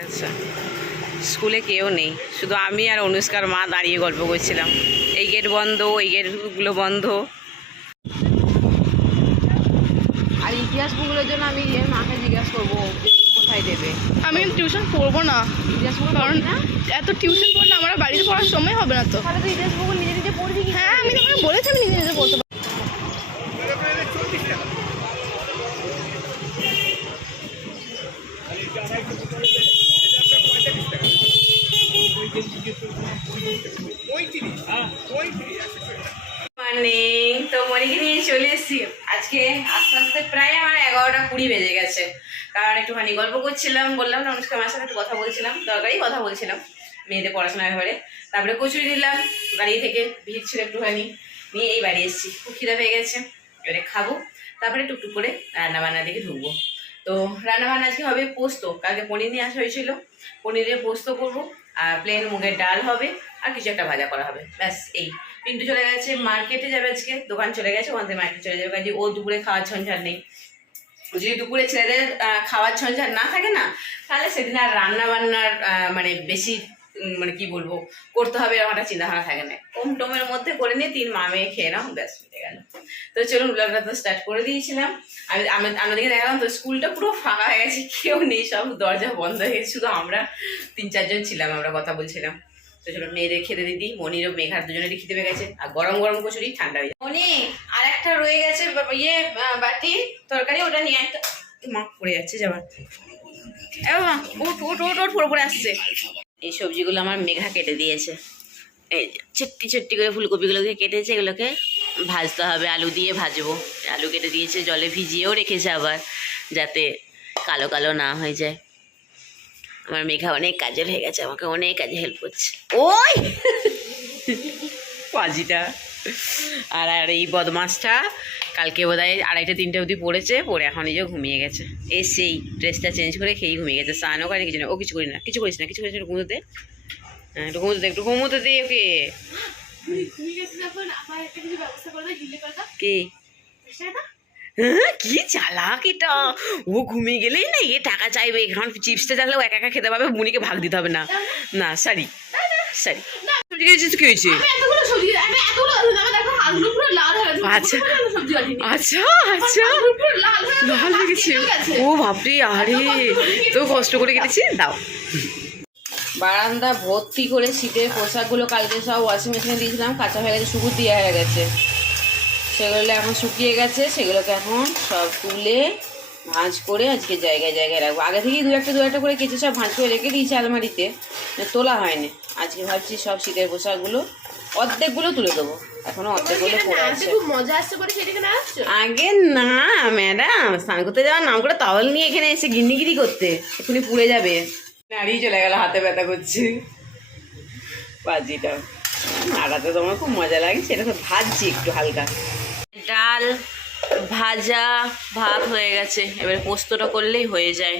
আচ্ছা। স্কুলে কেউ নেই। শুধু আমি আর অনুষ্কার মা দাঁড়িয়ে গল্প করছিলাম। এই গেট বন্ধ এই গেটগুলো বন্ধ। আর ইতিহাস ভূগোলের জন্য আমি মাকে জিজ্ঞাসা করব কোথায় দেবে? আমি টিউশন পড়ব না। ইতিহাস ভূগোল কারণ না? এত টিউশন পড়লে আমার বাড়িতে পড়ার সময় হবে না তো। তাহলে তো ইতিহাস ভূগোল নিজে নিজে পড়বি হ্যাঁ আমি তোমাকে বলেছি আমি নিজে নিজে পড়তে পারব। মর্নিং তো মনিকে নিয়ে চলে এসেছি। আজকে আস্তে আস্তে প্রায় আমার এগারোটা কুড়ি বেজে গেছে। কারণ একটুখানি গল্প করছিলাম, বললাম না, অনুষ্কা আমার সাথে কথা বলছিলাম, দরকারি কথা বলছিলাম, মেয়েদের পড়াশোনার ব্যাপারে। তারপরে কচুরি দিলাম, বাড়ি থেকে ভিড় ছিল একটুখানি, নিয়ে এই বাড়ি এসেছি। খুব খিদা পেয়ে গেছে, এবারে খাব, তারপরে টুকটুক করে রান্না বান্নার দিকে ঢুকবো। তো রান্নাবান্না আজকে হবে পোস্ত। কালকে পনির নিয়ে আসা হয়েছিল। পনিরে পোস্ত করব, আর প্লেন মুগের ডাল হবে, আর কিছু একটা ভাজা করা হবে। ব্যাস, এই। পিন্টু চলে গেছে মার্কেটে যাবে আজকে, দোকান চলে গেছে, ওখান থেকে মার্কেট চলে যাবে কাজে ও দুপুরে খাওয়ার ঝঞ্ঝার নেই। যদি দুপুরে ছেলেদের খাওয়ার ঝঞ্ঝার না থাকে না, তাহলে সেদিন আর রান্নাবান্নার মানে বেশি মানে কি বলব, করতে হবে এরকম একটা চিন্তাভাবনা থাকে না। কম টমের মধ্যে করে নিয়ে তিন মা মেয়ে খেয়ে নাও ব্যাস মিটে গেল। তো চলুন ব্লগটা তো স্টার্ট করে দিয়েছিলাম। আমি আমি, আমাদেরকে দেখালাম, তো স্কুলটা পুরো ফাঁকা হয়ে গেছে, কেউ নেই, সব দরজা বন্ধ হয়ে গেছে, শুধু আমরা তিন, চারজন ছিলাম, আমরা কথা বলছিলাম। তো চলো মেয়েদের খেতে দিদি মনিরও মেঘার দুজনেরই খেতে পেয়ে গেছে, আর গরম গরম কচুরি, ঠান্ডা হয়ে যায় মনি আর একটা রয়ে গেছে ইয়ে বাটি, তরকারি, ওটা নিয়ে একটা মা, পড়ে যাচ্ছে, যাবার। বাবা উঠ উঠ উঠ উঠ পড়ে পড়ে আসছে। এই সবজিগুলো আমার মেঘা কেটে দিয়েছে। এই ছিট্টি ছিট্টি করে ফুলকপিগুলোকে কেটেছে এগুলোকে ভাজতে হবে আলু দিয়ে ভাজবো। আলু কেটে দিয়েছে জলে ভিজিয়েও রেখেছে আবার যাতে কালো কালো না হয়ে যায়। আমার মেঘা অনেক কাজের হয়ে গেছে আমাকে অনেক কাজে হেল্প করছে। ওই! পাজিটা। আর আর এই বদমাসটা কালকে বোধ হয় আড়াইটা তিনটে অবধি পড়েছে পড়ে এখন এই যে ঘুমিয়ে গেছে। এসেই ড্রেসটা চেঞ্জ করে খেয়েই ঘুমিয়ে গেছে। স্নানও করে কিছু না। ও কিছু করি না কিছু করিস না কিছু করিস না ঘুমোতে হ্যাঁ একটু ঘুমোতে দে একটু ঘুমোতে দে ওকে। কি? হ্যাঁ, কি চালাক এটা? ও ঘুমিয়ে গেলেই না এ টাকা চাইবে। এখন চিপসটা চাইলে ও একা একা খেতে পারবে বুনিকে ভাগ দিতে হবে না। না সারি সারি কি হয়েছে পুরো লাল হয়ে গেছে। আচ্ছা। আচ্ছা আচ্ছা। লাল হয়ে গেছে ও বাপরে আরে তো কষ্ট করে কেটেছি? দাও। বারান্দা ভর্তি করে শীতের পোশাকগুলো কালকে সব ওয়াশিং মেশিনে দিয়েছিলাম কাঁচা হয়ে গেছে শুকুর দিয়ে হয়ে গেছে। সেগুলো এখন শুকিয়ে গেছে সেগুলোকে এখন সব তুলে ভাঁজ করে আজকে জায়গায় জায়গায় রাখব। আগে থেকেই দু একটা দু একটা করে কেচে সব ভাঁজ করে রেখে দিয়েছি আলমারিতে তোলা হয়নি। আজকে ভাবছি সব শীতের পোশাকগুলো অর্ধেকগুলো তুলে দেবো। এখনও অর্ধেকগুলো পড়ে আছে। খুব মজা আসছে বলে সেদিকে না আসছো? আগে না ম্যাডাম। স্নান করতে যাওয়ার নাম করে তাওয়াল নিয়ে এখানে এসে গিন্নিগিরি করতে। এক্ষুনি পুড়ে যাবে। নাড়িয়ে চলে গেল হাতে ব্যথা করছে। বাজিটা। নাড়াতে তোমার খুব মজা লাগে সেটা তো ভাজছি একটু হালকা। ডাল ভাজা ভাত হয়ে গেছে। এবারে পোস্তটা করলেই হয়ে যায়।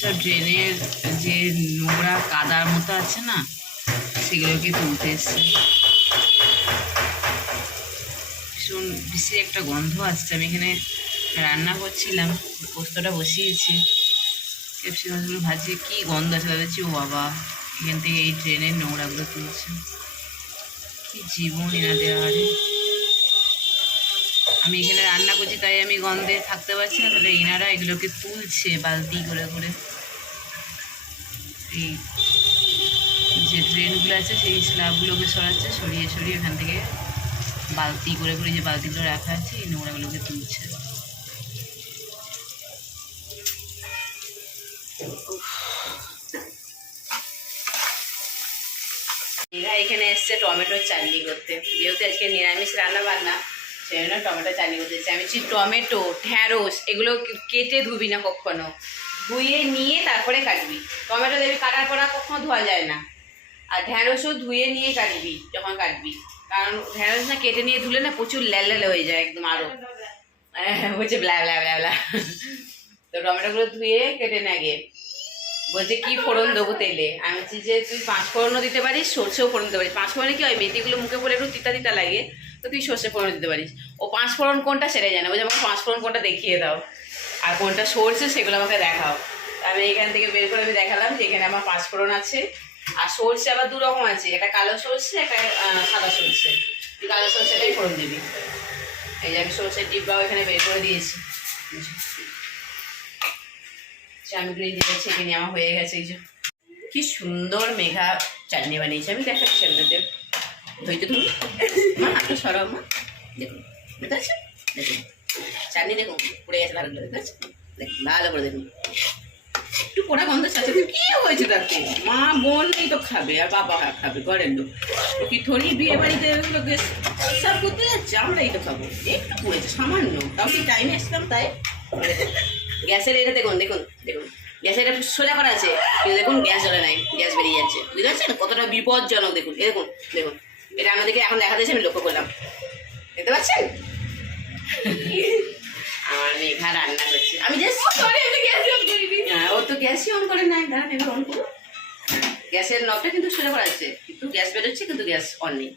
সব ড্রেনের যে নোংরা কাদার মতো আছে না, সেগুলোকে তুলতে এসছে। ভীষণ বেশি একটা গন্ধ আসছে। আমি এখানে রান্না করছিলাম, পোস্তটা বসিয়েছি। ক্যাপসিকামগুলো ভাজিয়ে কী গন্ধ আছে দেখছি ও বাবা, এখান থেকে এই ট্রেনের নোংরাগুলো তুলছে। কি জীবন এনাদের আরে আমি এখানে রান্না করছি, তাই আমি গন্ধে থাকতে পারছি না। তাহলে এনারা এগুলোকে তুলছে বালতি করে করে। এই যে ড্রেনগুলো আছে, সেই স্ল্যাবগুলোকে সরাচ্ছে, সরিয়ে সরিয়ে এখান থেকে বালতি করে করে যে বালতিগুলো রাখা আছে, এই নোংরাগুলোকে তুলছে। এরা এখানে এসছে টমেটোর চাটনি করতে। যেহেতু আজকে নিরামিষ রান্না বান্না সেই জন্য টমেটো চালিয়ে করতে আমি বলছি টমেটো ঢ্যাঁড়স এগুলো কেটে ধুবি না কখনো। ধুয়ে নিয়ে তারপরে কাটবি। টমেটো দেবি কাটার পর কখনো ধোয়া যায় না। আর ঢ্যাঁড়সও ধুয়ে নিয়ে কাটবি যখন কাটবি। কারণ ঢ্যাঁড়স না কেটে নিয়ে ধুলে না প্রচুর ল্যাল হয়ে যায় একদম আরও হ্যাঁ, বলছে ব্লা ব্লা ব্লা ব্লা। তো টমেটোগুলো ধুয়ে কেটে নেগে বলছে কি ফোড়ন দেবো তেলে? আমি বলছি যে তুই পাঁচ ফোড়নও দিতে পারিস সর্ষেও ফোড়ন দিতে পারিস। পাঁচ ফোড়নে কি হয় মেথিগুলো মুখে পড়ে একটু তিতা তিতা লাগে। তো তুই সর্ষে ফোড়ন দিতে পারিস। ও পাঁচ ফোড়ন কোনটা সেরে জানে। বলছে আমাকে পাঁচ ফোড়ন কোনটা দেখিয়ে দাও। আর কোনটা সরষে সেগুলো আমাকে দেখাও। আমি এখান থেকে বের করে আমি দেখালাম যে এখানে আমার পাঁচ ফোড়ন আছে। আর সর্ষে আবার দু রকম আছে। একটা কালো সর্ষে একটা সাদা সর্ষে। তুই কালো সর্ষেটাই ফোড়ন দিবি। এই যে আমি সর্ষের ডিব্বাও এখানে বের করে দিয়েছি। চাটনিগুলো দিয়ে ছেঁকে নিয়ে, আমার হয়ে গেছে। এই যে কি সুন্দর মেঘা চাটনি বানিয়েছে। আমি দেখাচ্ছি আপনাদের ধৈর্য ধরুন মা হাতটা সরাও মা। দেখুন, দেখতে পাচ্ছেন? দেখুন। চাটনি দেখুন, পড়ে গেছে ভালো দেখতে পাচ্ছেন? দেখুন, ভালো করে দেখুন। একটু পোড়া গন্ধ চাচ্ছে কি হয়েছে তাতে? মা বোন নেই তো খাবে, আর বাবা খাবে ঘরের লোক কি থরি বিয়ে বাড়িতে লোকে সব করতে যাচ্ছে আমরাই তো খাব। একটু পড়েছে, সামান্য। তাও কি টাইমে আসলাম তাই? গ্যাসের এটা দেখুন দেখুন দেখুন। গ্যাসের এটা সোজা করা আছে। কিন্তু দেখুন, গ্যাস জ্বলে নাই, গ্যাস বেরিয়ে যাচ্ছে। বুঝতে পারছেন? কতটা বিপজ্জনক, দেখুন। এই দেখুন দেখুন। এটা আমাদেরকে এখন দেখা যাচ্ছে আমি লক্ষ্য করলাম। দেখতে পাচ্ছেন? আমার মেঘা রান্না করছে। আমি সরি হ্যাঁ, ও তো গ্যাসই অন করে নাই। দাঁড়ান এবার অন করো গ্যাসের নবটা কিন্তু করা আছে। কিন্তু গ্যাস বেরোচ্ছে কিন্তু গ্যাস অন নেই।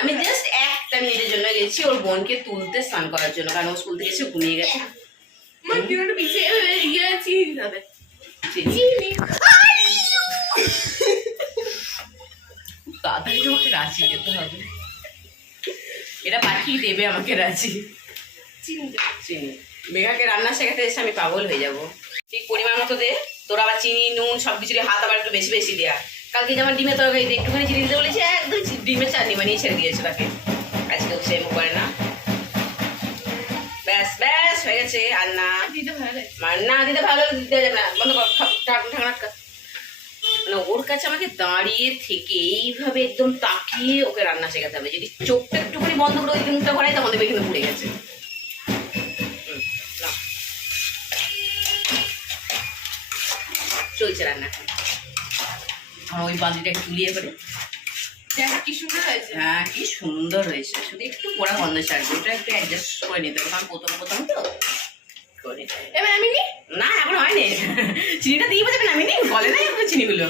আমি জাস্ট একটা মিনিটের জন্য গেছি ওর বোনকে তুলতে স্নান করার জন্য কারণ ও স্কুল থেকে এসে ঘুমিয়ে গেছে। পিছিয়ে ইয়ে চিনি দিতে হবে ঠিক চিনি খুব তাড়াতাড়ি আমাকে রাঁচি যেতে হবে। এটা পাঠিয়ে দেবে আমাকে রাঁচি। চিনি। চিনি। মেঘাকে রান্না শেখাতে এসে আমি পাগল হয়ে যাব। ঠিক পরিমাণ মতো দে। তোর আবার চিনি নুন সব কিছুর হাত আবার একটু বেশি বেশি দেয়া কালকে যেমন ডিমের তরকারিতে একটুখানি চিনি দিতে বলেছি একদম ডিমের চাটনি বানিয়ে ছেড়ে দিয়েছে তাকে। আজকেও সেম করে না। ব্যাস ব্যাস হয়ে গেছে। আর না। দিতে ভালো লাগে না দিতে ভালো দিতে যাবে না বন্ধ কর ঢাকনা আটকা। মানে ওর কাছে আমাকে দাঁড়িয়ে থেকে এইভাবে একদম তাকিয়ে ওকে রান্না শেখাতে হবে। যদি চোখটা একটুখানি বন্ধ করে ওই মুখটা ভরাই তখন দেখবে এখানে পুড়ে গেছে। চলছে রান্না। আমার ওই বালতিটা একটু তুলিয়ে করে। কি সুন্দর হয়েছে। হ্যাঁ কি সুন্দর হয়েছে। শুধু একটু পোড়া গন্ধ ছাড়বে। ওটা একটু অ্যাডজাস্ট করে নিতে হবে। কারণ প্রথম প্রথম তো করে। এবার আমি নি না এখন হয়নি। চিনিটা দিয়ে বোঝাবে আমি নি বলে না এখন চিনিগুলো।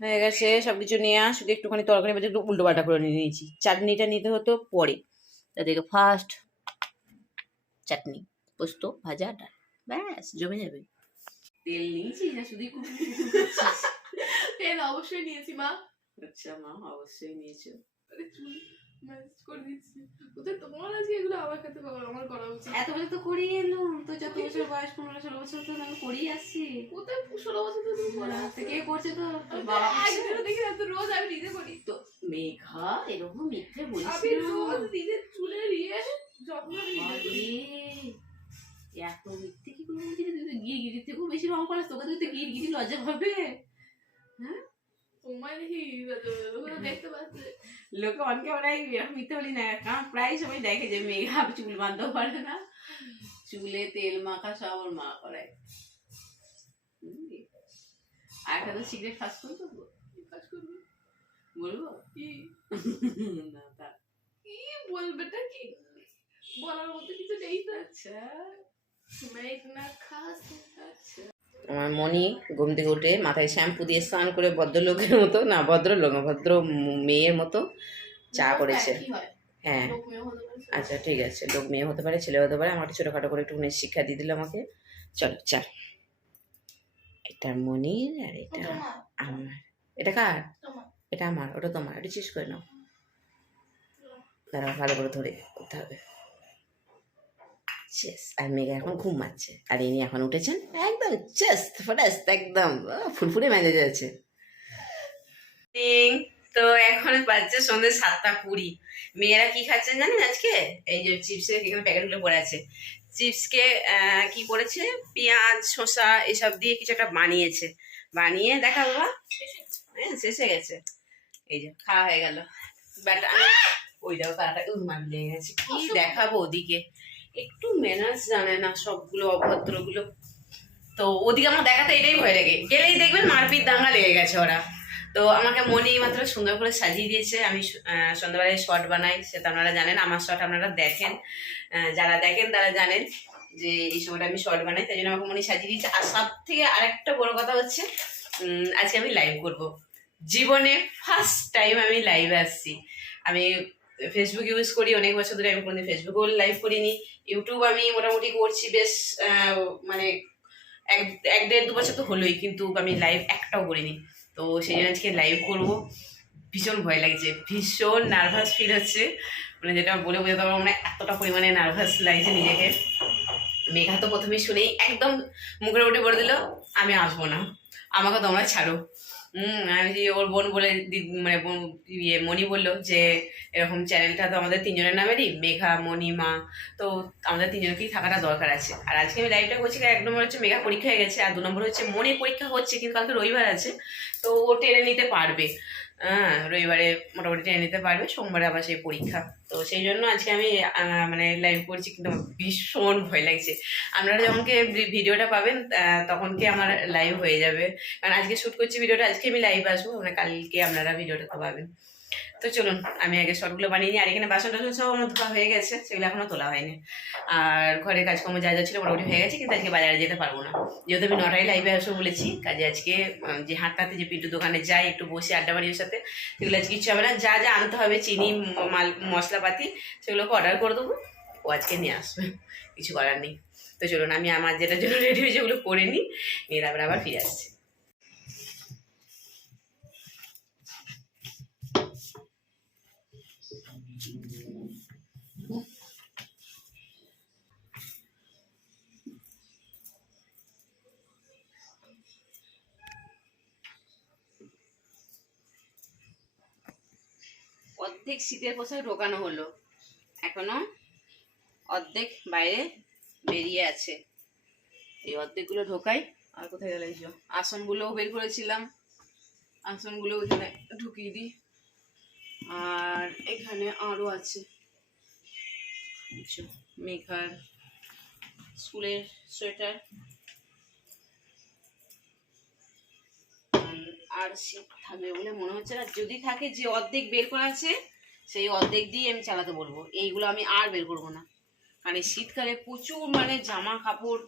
হয়ে গেছে সব কিছু নিয়ে আস শুধু একটুখানি তরকারি বাজে একটু উল্টো পাল্টা করে নিয়ে নিয়েছি। চাটনিটা নিতে হতো পরে। তাদেরকে ফার্স্ট চাটনি পোস্ত ভাজা ডাল। ব্যাস জমে যাবে। তেল নিয়েছি না শুধু তেল অবশ্যই নিয়েছি মা। আচ্ছা মা অবশ্যই নিয়েছো। চুল। করে দিচ্ছি। তোমার আজকে এগুলো আমার করা উচিত। এত বছর তো করিয়ে এলাম তো যত বছর বয়স পনেরো ষোলো বছর তো আমি করিয়ে আসছি। কোথায় ষোলো বছর তো তুমি কে করছে তো? বাবা দেখি না তো রোজ আমি নিজে করি। তো মেঘা এরকম মিথ্যে বলিস আমি না। রোজ নিজের চুলের ইয়ে যত্ন এত মিথ্যে কি করে বলছিস তুই তো গিয়ে গিরির থেকেও বেশি রং করাস তোকে তুই তো গির গিরি লজ্জা পাবে। দেখি ওগুলো দেখতে পাচ্ছে। লোকে অন ক্যামেরায় এরকম মিথ্যে বলি না কারণ প্রায় সময় দেখে যে মেঘা চুল বাঁধতে পারে না চুলে তেল মাখা সব ওর মা করায় আর একটা তো সিগারেট ফাঁস করে দেবো কাজ করবে বলব কি না তা কি বলবেটা কি বলার মতো কিছু নেই তো আচ্ছা মেঘ না খাস আচ্ছা আমার মনি ঘুম থেকে উঠে মাথায় শ্যাম্পু দিয়ে স্নান করে ভদ্রলোকের মতো না ভদ্রলোক ভদ্র মেয়ের মতো চা করেছে। হ্যাঁ? আচ্ছা ঠিক আছে লোক মেয়ে হতে পারে ছেলে হতে পারে। আমাকে ছোটোখাটো করে একটুখানি শিক্ষা দিয়ে দিল আমাকে। চলো চল। এটা মনির আর এটা আমার। এটা কার? এটা আমার ওটা তোমার। এটা চিজ করে নাও। দাঁড়াও ভালো করে ধরে করতে হবে। চেস আর মেঘা এখন ঘুমাচ্ছে আর ইনি এখন উঠেছেন একদম চেস্ট ফটাস্ট একদম ফুরফুরে মেজে যাচ্ছে তো এখন বাজছে সন্ধ্যে সাতটা কুড়ি। মেয়েরা কি খাচ্ছেন জানেন আজকে? এই যে চিপসের এখানে প্যাকেটগুলো পড়ে আছে। চিপসকে কি করেছে? পেঁয়াজ, শসা, এসব দিয়ে কিছু একটা বানিয়েছে। বানিয়ে দেখা বাবা। হ্যাঁ শেষ হয়ে গেছে। এই যে, খাওয়া হয়ে গেল। বাট ওই দেখো কারাটা উন্মান লেগে গেছে। কি দেখাবো ওদিকে? একটু ম্যানার্স জানে না সবগুলো, অভদ্রগুলো। তো ওদিকে আমার দেখাতে এটাই ভয় লাগে। গেলেই দেখবেন মারপিট দাঙ্গা লেগে গেছে ওরা। তো আমাকে মনি মাত্র সুন্দর করে সাজিয়ে দিয়েছে। আমি সন্ধ্যাবেলায় শর্ট বানাই সেটা আপনারা জানেন, আমার শর্ট আপনারা দেখেন। যারা দেখেন তারা জানেন যে এই সময়টা আমি শর্ট বানাই, তাই জন্য আমাকে মনি সাজিয়ে দিয়েছে। আর সব থেকে আরেকটা বড় কথা হচ্ছে আজকে আমি লাইভ করব। জীবনে ফার্স্ট টাইম আমি লাইভে আসছি। আমি ফেসবুক ইউজ করি, অনেক বছর ধরে আমি কোনোদিন ফেসবুকেও লাইভ করিনি। ইউটিউব আমি মোটামুটি করছি বেশ মানে এক এক দেড় দু বছর তো হলোই, কিন্তু আমি লাইভ একটাও করিনি। তো সেই জন্য আজকে লাইভ করব। ভীষণ ভয় লাগছে, ভীষণ নার্ভাস ফিল হচ্ছে। মানে যেটা বলে বোঝাতে পারব মানে এতটা পরিমাণে নার্ভাস লাগছে নিজেকে। মেঘা তো প্রথমে শুনেই একদম মুখের উঠে বলে দিল, আমি আসব না। আমাকে তোমরা ছাড়ো। আমি ওর বোন বলে মানে ইয়ে মণি বলল যে, এরকম চ্যানেলটা তো আমাদের তিনজনের নামেরই, মেঘা মণিমা তো আমাদের তিনজনকেই থাকাটা দরকার আছে। আর আজকে আমি লাইভটা করছি এক নম্বর হচ্ছে মেঘা পরীক্ষা হয়ে গেছে, আর দু নম্বর হচ্ছে মনে পরীক্ষা হচ্ছে, কিন্তু কালকে রবিবার আছে। তো ও টেনে নিতে পারবে। হ্যাঁ রবিবারে মোটামুটি টেনে নিতে পারবে সোমবারে আবার সেই পরীক্ষা। তো সেই জন্য আজকে আমি মানে লাইভ করছি কিন্তু ভীষণ ভয় লাগছে। আপনারা যখনকে ভিডিওটা পাবেন আহ, তখনকে আমার লাইভ হয়ে যাবে। কারণ আজকে শ্যুট করছি ভিডিওটা আজকে আমি লাইভ আসব মানে কালকে আপনারা ভিডিওটা পাবেন। তো চলুন, আমি আগে শর্টগুলো বানিয়ে নিই। আর এখানে বাসন টাসন সব আমার ধোয়া হয়ে গেছে, সেগুলো এখনও তোলা হয়নি। আর ঘরে কাজকর্ম যা যা ছিল মোটামুটি হয়ে গেছে, কিন্তু আজকে বাজারে যেতে পারব না। যেহেতু আমি নটায় লাইভে আসব বলেছি, কাজে আজকে যে হাটটাতে যে পিন্টু দোকানে যাই, একটু বসে আড্ডা বাড়ির সাথে, সেগুলো আজকে কিছু হবে না। যা যা আনতে হবে, চিনি, মাল, মশলাপাতি, সেগুলোকে অর্ডার করে দেবো। ও আজকে নিয়ে আসবে, কিছু করার নেই। তো চলুন, আমি আমার যেটা জন্য রেডি হয়েছে ওগুলো করে নিই, নিয়ে তারপরে আবার ফিরে আসছি। অর্ধেক শীতের পোশাক ঢোকানো হলো। এখনও অর্ধেক বাইরে বেরিয়ে আছে। এই অর্ধেকগুলো ঢোকাই। আর কোথায় গেল এইসব আসনগুলোও বের করেছিলাম। আসনগুলো এখানে ঢুকিয়ে দিই। আর এখানে আরও আছে। মেঘার স্কুলের সোয়েটার। আর শীত থাকবে বলে মনে হচ্ছে না। যদি থাকে যে অর্ধেক বের করা আছে সেই অর্ধেক দিয়ে আমি চালাতে বলব। এইগুলো আমি আর বের করব না। কারণ শীতকালে প্রচুর মানে জামা কাপড়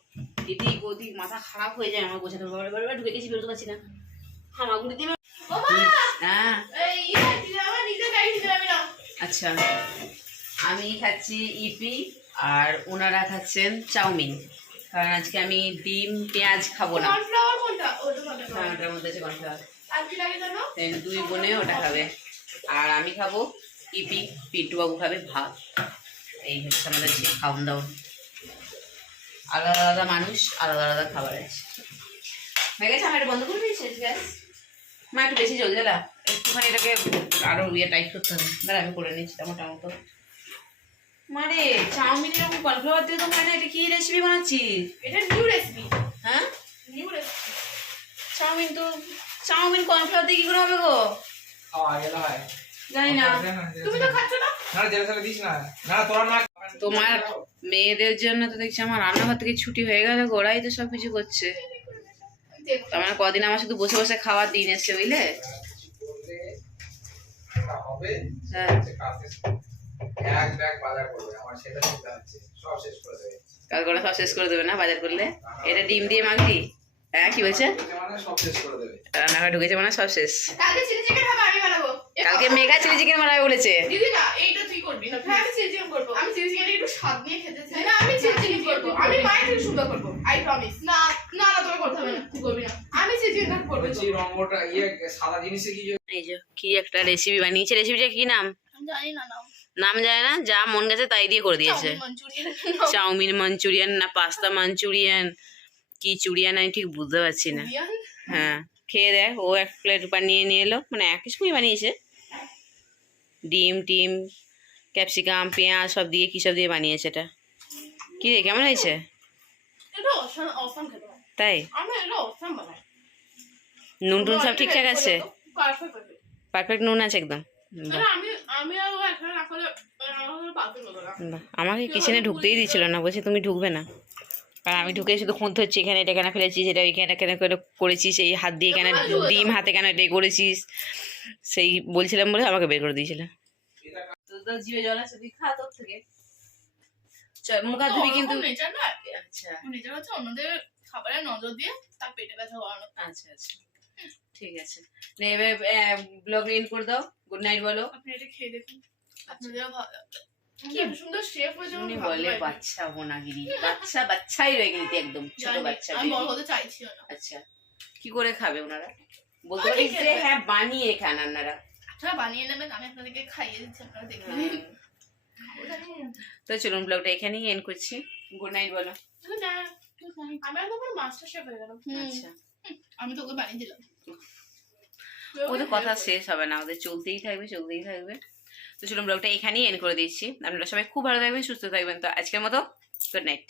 এদিক ওদিক মাথা খারাপ হয়ে যায় আমার গোছাতে বারে বারে বারে ঢুকে গেছি বেরোতে পারছি না। হামাগুড়ি দিবে হ্যাঁ। আচ্ছা। আমি খাচ্ছি ইপি আর ওনারা খাচ্ছেন চাউমিন। কারণ আজকে আমি ডিম পেঁয়াজ খাব না। হ্যাঁ, ওটার মধ্যে আছে কর্নফ্লাওয়ার। দুই বোনে ওটা খাবে। আর আমি খাব ইপি পিন্টু বাবু খাবে ভাত। এই হচ্ছে আমাদের যে খাওয়ান দাওয়ান আলাদা আলাদা মানুষ আলাদা আলাদা খাবার আছে। হয়ে গেছে আমার এটা বন্ধ করে দিয়েছিস গ্যাস মা একটু বেশি জল জ্বালা। একটুখানি এটাকে আরও ইয়ে টাইট করতে হবে। দাঁড়া আমি করে নিচ্ছি মোটা মতো। মারে চাউমিন এরকম কর্নফ্লাওয়ার দিয়ে তো মানে এটা কি রেসিপি বানাচ্ছিস? এটা নিউ রেসিপি হ্যাঁ? নিউ রেসিপি চাউমিন তো চাউমিন কর্নফ্লাওয়ার দিয়ে কি করে হবে গো? জানি না। তুমি তো খাচ্ছ না? তোমার মেয়েদের জন্য তো দেখছি আমার রান্নাঘর থেকে ছুটি হয়ে গেল ওরাই তো সব কিছু করছে। মানে কদিন আমার শুধু বসে বসে খাওয়ার দিন এসছে বুঝলে? হ্যাঁ। কালকে ওরা সব শেষ করে দেবে না বাজার করলে? এটা ডিম দিয়ে মাখবি? হ্যাঁ কি বলছে? সব শেষ করে দেবে রান্নাঘর ঢুকেছে মানে সব শেষ। কালকে মেগা চিলি চিকেন বানাবে বলেছে। দিদি না এইটা তুই করবি না আমি চিলি চিকেন করব। আমি চিলি চিকেন একটু স্বাদ নিয়ে খেতে চাই। না আমি চিলি চিকেন করব। আমি মায়ের থেকে সুন্দর করব আই প্রমিস না না না তোকে করতে হবে না তুই করবি না। আমি চিলি চিকেন করব। বলছি রঙটা সাদা জিনিসে কি এই যে কি একটা রেসিপি বানিয়েছে রেসিপিটা কি নাম? জানি না নাম। নাম জানে না যা মন গেছে তাই দিয়ে করে দিয়েছে। চাউমিন মাঞ্চুরিয়ান না পাস্তা মাঞ্চুরিয়ান। কি চুরিয়ান আমি ঠিক বুঝতে পারছি না। হ্যাঁ খেয়ে দেখ ও এক প্লেট বানিয়ে নিয়ে এলো। মানে এক কিছুই বানিয়েছে। ডিম টিম ক্যাপসিকাম পেঁয়াজ সব দিয়ে কী সব দিয়ে বানিয়েছে এটা? কী রে কেমন হয়েছে? হয় তাই? নুন টুন সব ঠিকঠাক আছে? পারফেক্ট নুন আছে একদম। আমাকে কিচেনে ঢুকতেই দিচ্ছিল না বলছি তুমি ঢুকবে না। কারণ আমি ঢুকে শুধু খুঁত হচ্ছে এখানে এটা কেন ফেলেছিস? এটা এখানে কেন কেন করেছিস? এই হাত দিয়ে কেন ডিম হাতে কেন এটাই করেছিস? সেই বলছিলাম বলে আমাকে বের করে দিয়েছিল। তো তো জিভে জল আছে তুই খা তোর থেকে। মুখ হাত ধুবি কিন্তু। আচ্ছা। নেচার হচ্ছে অন্যদের খাবারে নজর দিয়ে তার পেটে ব্যথা বাড়ানো। আচ্ছা আচ্ছা। ঠিক আছে। এবার ব্লগ এন্ড করে দাও। গুড নাইট বলো। আপনি এটা খেয়ে দেখুন। আপনাদের ভালো লাগবে কি সুন্দর শেফ হয়েছে উনি বলে বাচ্চা বোনাগিরি বাচ্চা বাচ্চাই রয়ে গেলি একদম ছোট বাচ্চা আমি বড় হতে চাইছিও না। আচ্ছা কি করে খাবে ওনারা? বলতে যে হ্যাঁ বানিয়ে খান আপনারা। আপনারা বানিয়ে নেবেন আমি আপনাদেরকে খাইয়ে দিচ্ছি আপনারা দেখে তো চলুন ব্লগটা এখানেই এন্ড করছি। গুড নাইট বলো। আমি আর মাস্টার শেফ হয়ে গেলাম আচ্ছা। আমি তোকে বানিয়ে দিলাম। ওদের কথা শেষ হবে না ওদের চলতেই থাকবে চলতেই থাকবে। তো চলুন ব্লগটা এখানেই এন্ড করে দিচ্ছি। আপনারা সবাই খুব ভালো থাকবেন, সুস্থ থাকবেন। তো আজকের মতো গুড নাইট